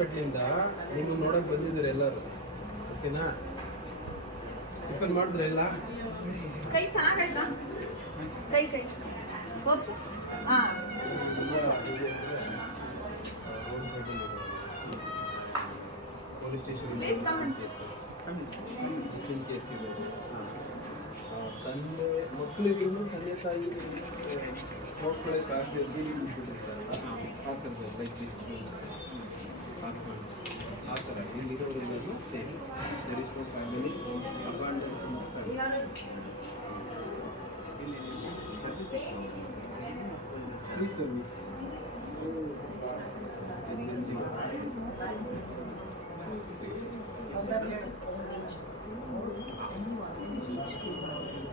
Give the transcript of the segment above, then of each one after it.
ಹಾಸ್ಪಿಟ್ಲಿಂದ ನೀವು ನೋಡಕ್ ಬಂದಿದ್ದೀರಿ ಎಲ್ಲರೂ, ಓಕೆನಾ? ಟಿಫನ್ ಮಾಡಿದ್ರೆ ಎಲ್ಲ ಕೈ ಚೆನ್ನಾಗಾಯ್ತಾ? ಕೈ ಕೈ ತೋರಿಸು. ಹಾಂ, ಪೊಲೀಸ್ ಸ್ಟೇಷನ್ ಕೇಸ್ ಇದೆ. ತಂದೆ ಮಕ್ಕಳಿಗೂ ತಂದೆ ತಾಯಿ ನೋಡ್ಕೊಳ್ಳೋಕ್ಕಾಗದೆ ಬಿಟ್ಟಿರ್ತಾರಲ್ಲ, ಆ ಥರದ ಲೈಕ್ ಡಿಸ್ಟ್ಯೂಸ್ ಆರ್ಫನ್ಸ್ ಆ ಥರ ಇಲ್ಲಿರೋರೆಲ್ಲರೂ same. There is no family abandon free service.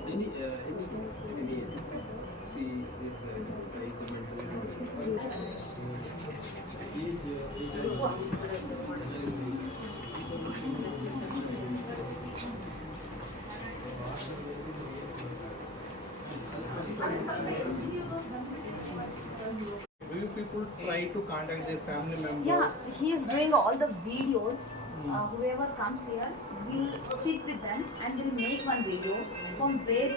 Any she is Will people try to contact their family members? yeah, he is doing all the videos. Whoever comes here, we'll sit with them and we'll make one video from where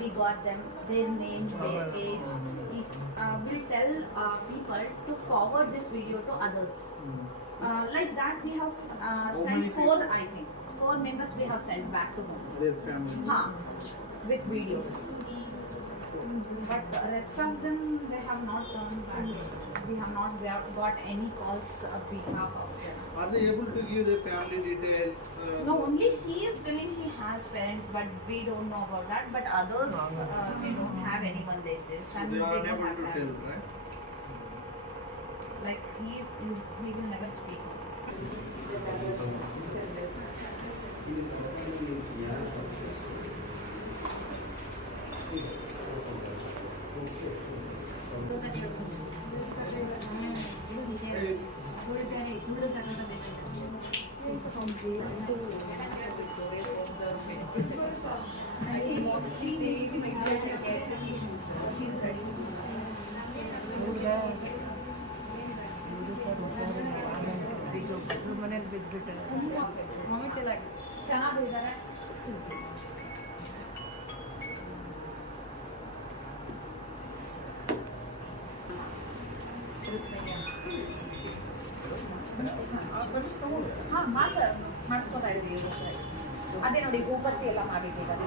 we got them, their names, their age. If, we'll tell people to forward this video to others. Like that, we have sent four, I think. 4 members we have sent back to home. Their family. With videos. But the rest of them, they have not turned back. We have not got any calls on behalf of them. Are they able to give their family details? No, only he is telling he has parents, but we don't know about that. But others, they don't have anyone, they say. So And they are don't unable have to that. tell, right? Like he will never speak. ಮನೇಲಿ ಬಿದ್ದುಬಿಟ್ಟು ಚೆನ್ನಾಗಿದ್ದಾರೆ. ಮಾಡಿಸ್ಕೊತಾ ಇದ್ದೀವಿ. ಅದೇ ನೋಡಿ ಭೂಪತಿ ಎಲ್ಲ ಮಾಡಿಟ್ಟಿದ್ದಾರೆ.